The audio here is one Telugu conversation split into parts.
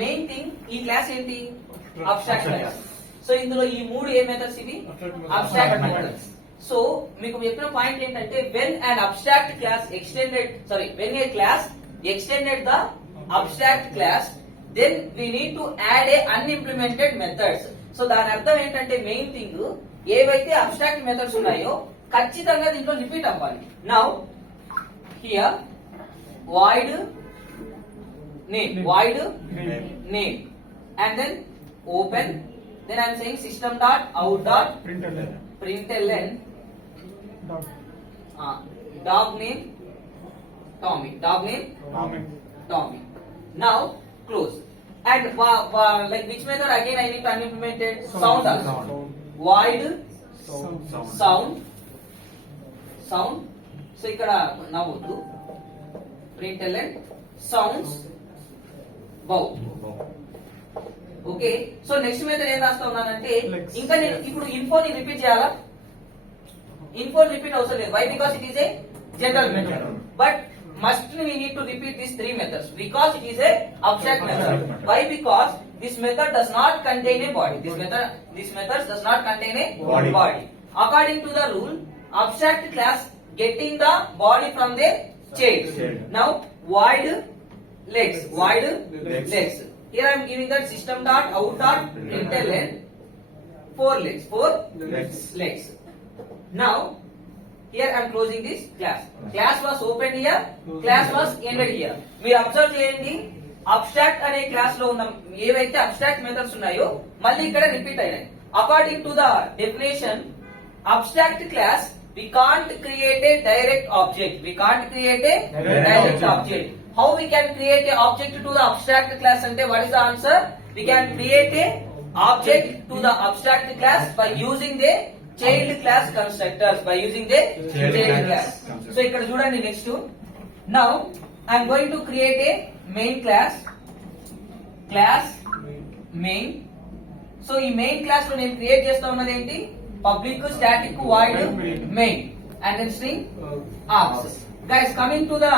మెయిన్ థింగ్ ఈ క్లాస్ ఏంటి, అబ్స్ట్రాక్ట్ క్లాస్. సో ఇందులో ఈ మూడు ఏ మెథడ్స్ ఇవి, అబ్స్ట్రాక్ట్ మెథడ్స్. సో మీకు చెప్పిన పాయింట్ ఏంటంటే when an abstract class extended, sorry, when a class extended the abstract class, then we need to add a unimplemented methods. So దాని అర్థం ఏంటంటే మెయిన్ థింగ్ ఏవైతే అబ్స్ట్రాక్ట్ మెథడ్స్ ఉన్నాయో ఖచ్చితంగా దీంట్లో రిపీట్ అవ్వాలి. Now here void name and then open, then I am saying system dot out dot println dog name Tommy, now close. And like which method again I need to unimplement it, sound also. void sound so ikkada navuddu println sounds wow. Okay, so next method ఏం రాస్తా ఉన్నానంటే ఇంకా నేను ఇప్పుడు ఇన్ఫోని రిపీట్ చేయాలా, ఇన్ఫో రిపీట్ అవసరం లేదు. Why, because it is a general method. But must we need to repeat these three methods because it is a abstract method. Why? Because this method does not contain a body. This method does not contain a body. According to the rule, abstract class getting the body from the chain. Now void legs. Here I am giving that system dot out dot println four legs. Now here I am closing this class. Class was opened here, class was ended here. మీరు అబ్జర్వ్ చేయండి, అబ్స్ట్రాక్ట్ అనే క్లాస్ లో ఉన్న ఏవైతే అబ్స్ట్రాక్ట్ మెథడ్స్ ఉన్నాయో మళ్ళీ ఇక్కడ రిపీట్ అయినాయి. According to the definition, abstract class we can't create a direct object. How we can create a object to the abstract class ante what is the answer? We can create a object to the abstract class by using the child class constructors, So ikkada chudandi next. Now I am going to create a main class main. So ee main class lo nenu create chestha unnadi enti, public static void main and then string args. Guys, coming to the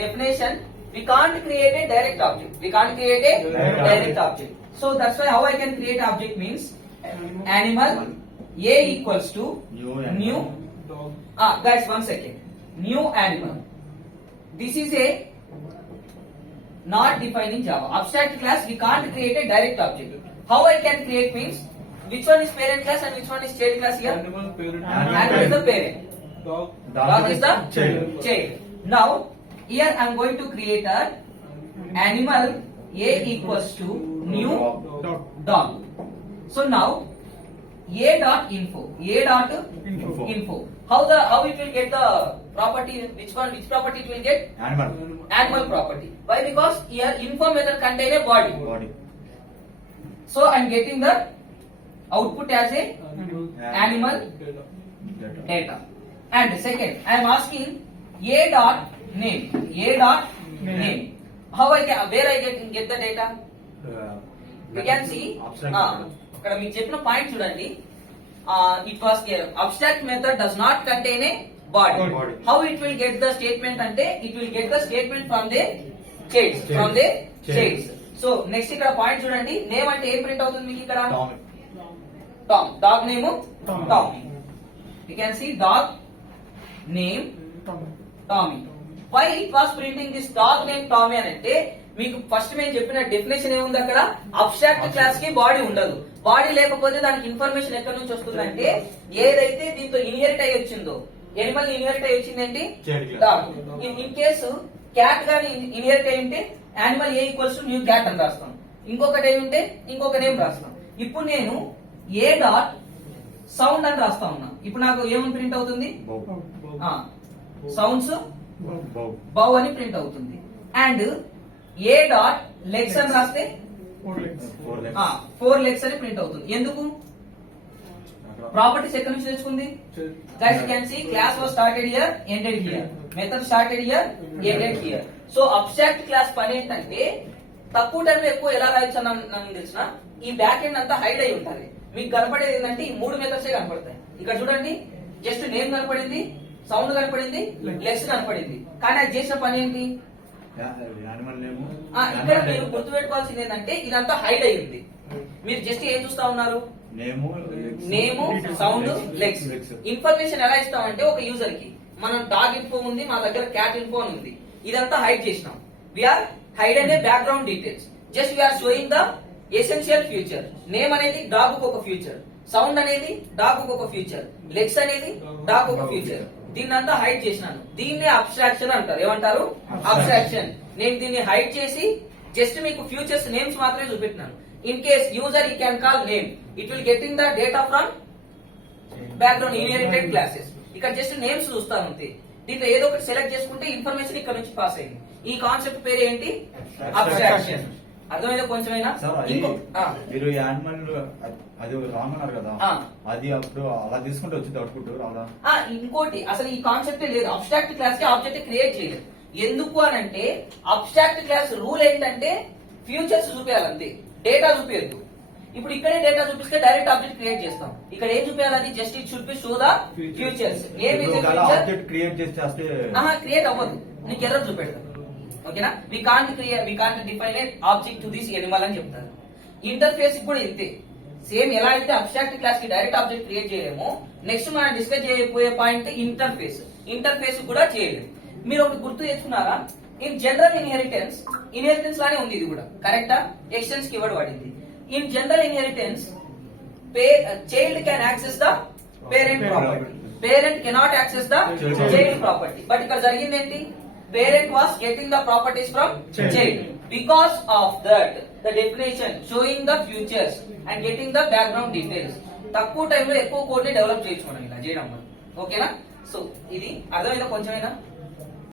definition, we can't create a direct object. So that's why how I can create object means animal a equals to new guys, one second, new animal. This is a not defined in Java. Abstract class we can't create a direct object. How I can create means, which one is parent class and which one is child class here? Animal is the parent, dog is the child. Now here I am going to create an animal a equals to new dog. So now a dot info. How it will get the property? Which property it will get? Animal property. Why? Because here info method contain a body. So I am getting the output as a animal data. And second, I am asking a dot name. How where I get the data? We can see ఇక్కడ మీకు చెప్పిన పాయింట్ చూడండి. It was abstract method does not contain a body. How it will get the statement అంటే it will get the statement from the childs. So next ఇక్కడ పాయింట్ చూడండి, నేమ్ అంటే ఏం ప్రింట్ అవుతుంది మీకు ఇక్కడ? Tom. Dog name Tommy. You can see dog name Tommy. Why it was printing this dog name Tommy అని అంటే, మీకు ఫస్ట్ మేము చెప్పిన డెఫినేషన్ ఏముంది అక్కడ? అబ్స్ట్రాక్ట్ క్లాస్ కి బాడీ ఉండదు. బాడీ లేకపోతే దానికి ఇన్ఫర్మేషన్ ఎక్కడి నుంచి వస్తుందంటే, ఏదైతే దీంతో ఇన్హెరిట్ అయ్యి వచ్చిందో, ఎనిమల్ ఇన్హెరిట్ అయ్యి వచ్చిందంటే డాగ్. ఇన్ కేసు క్యాట్ గాని ఇన్హెరిట్ అయి ఉంటే animal A equals to new cat అని రాస్తాం. ఇంకొకటి ఏమి ఉంటే ఇంకొక నేమ్ రాస్తాం. ఇప్పుడు నేను ఏ డాట్ సౌండ్ అని రాస్తా ఉన్నా. ఇప్పుడు నాకు ఏమని ప్రింట్ అవుతుంది? సౌండ్స్ బౌ అని ప్రింట్ అవుతుంది. అండ్ ఏ డాట్ లెగ్స్ అని రాస్తే 4 legs అని ప్రింట్ అవుతుంది. ఎందుకు? ప్రాపర్టీస్ ఎక్కడి నుంచి తెచ్చుకుంది? Guys, you can see class was started here, ended here. Method started here, ended here. So abstract class పని ఏంటంటే, తక్కువ టైంలో ఎక్కువ ఎలా రాయొచ్చు అని తెలిసిన ఈ బ్యాక్ ఎండ్ అంతా హైడ్ అయి ఉంటుంది. మీకు కనపడేది ఏంటంటే ఈ 3 మెథడ్స్ కనపడతాయి. ఇక్కడ చూడండి, జస్ట్ నేమ్ కనపడింది, సౌండ్ కనపడింది, లెగ్స్ కనపడింది. కానీ అది చేసిన పని ఏంటి? యానిమల్ నేమ్ ఇక్కడ మీరు గుర్తుపెట్టుకోవాల్సింది ఏంటంటే ఇదంతా హైడ్ అయ్యింది. మీరు జస్ట్ ఏం చూస్తా ఉన్నారు? Name, sound, legs. ఇన్ఫర్మేషన్ ఎలా ఇస్తామంటే ఒక యూజర్ కి మనం డాగ్ ఇన్ఫో ఉంది, మా దగ్గర క్యాట్ ఇన్ఫో ఉంది, ఇదంతా హైడ్ చేసినాం. వీఆర్ హైడ్ అనే background details. Just we are showing the essential feature. Name అనేది డాగ్ కు ఒక ఫ్యూచర్, సౌండ్ అనేది డాగ్ కు ఒక ఫ్యూచర్, లెగ్స్ అనేది డాగ్ ఒక ఫ్యూచర్. దీన్ని అంతా హైడ్ చేసినాను. దీన్ని అబ్స్ట్రాక్షన్ అంటారు. ఏమంటారు? అబ్స్ట్రాక్షన్. నేను దీన్ని హైడ్ చేసి జస్ట్ మీకు ఫ్యూచర్స్ నేమ్స్ మాత్రమే చూపెట్టినాను. ఇన్ కేస్ యూజర్ ఈ can call name, it will getting the data from background inherited classes. ఇక్కడ జస్ట్ నేమ్స్ చూస్తాను అంతే. దీంట్లో ఏదో ఒకటి సెలెక్ట్ చేసుకుంటే ఇన్ఫర్మేషన్ ఇక్కడ నుంచి పాస్ అయింది. ఈ కాన్సెప్ట్ పేరు ఏంటి? అబ్స్ట్రాక్షన్. అర్థమైందా కొంచెమైనా? మీరు యానిమల్ అది రాంగ్ అన్నారు కదా, అది అప్పుడు అలా తీసుకుంటే వచ్చింది అవుట్పుట్ రాదా? ఇంకోటి అసలు ఈ కాన్సెప్ట్ లేదు. అబ్స్ట్రాక్ట్ క్లాస్ కి ఆబ్జెక్ట్ క్రియేట్ చేయలేదు. ఎందుకు అని అంటే అబ్స్ట్రాక్ట్ క్లాస్ రూల్ ఏంటంటే ఫ్యూచర్స్ చూపించాలంతే, డేటా చూపించద్దు. ఇప్పుడు ఇక్కడే డేటా చూపిస్తే డైరెక్ట్ ఆబ్జెక్ట్ క్రియేట్ చేస్తాం. ఇక్కడ ఏం చూపించాలి? Just it should be show the features. Object create చేస్తే క్రియేట్ అవ్వదు, నీకు ఎర్రర్ చూపెడతాం. ఓకేనా? We can't define a object to this animal అని చెప్తారు. ఇంటర్ఫేస్ కూడా ఇంతే. సేమ్ ఎలా అయితే అబ్స్ట్రాక్ట్ క్లాస్ కి డైరెక్ట్ ఆబ్జెక్ట్ క్రియేట్ చేయలేమో, నెక్స్ట్ మనం డిస్కస్ చేయబోయే పాయింట్ ఇంటర్ఫేస్. ఇంటర్ఫేస్ కూడా చేయలేదు. మీరు ఒకటి గుర్తు తెచ్చుకున్నారా? ఇన్ జనరల్ ఇన్హెరిటెన్స్ లానే ఉంది ఇది కూడా. కరెక్టా? ఎక్స్టెన్స్ కి ఇవ్వడం పడింది. In general inheritance child can access the parent property, parent cannot access the child property. But ఇక్కడ జరిగింది ఏంటి? Parent was getting the properties from child. Because of that, the definition showing the futures and getting the background details. తక్కువ టైంలో ఎక్కువ కోడ్ ని డెవలప్ చేసుకోవడం ఇలా చేయడం వల్ల. ఓకేనా? సో ఇది అర్థమైనా కొంచెమైనా?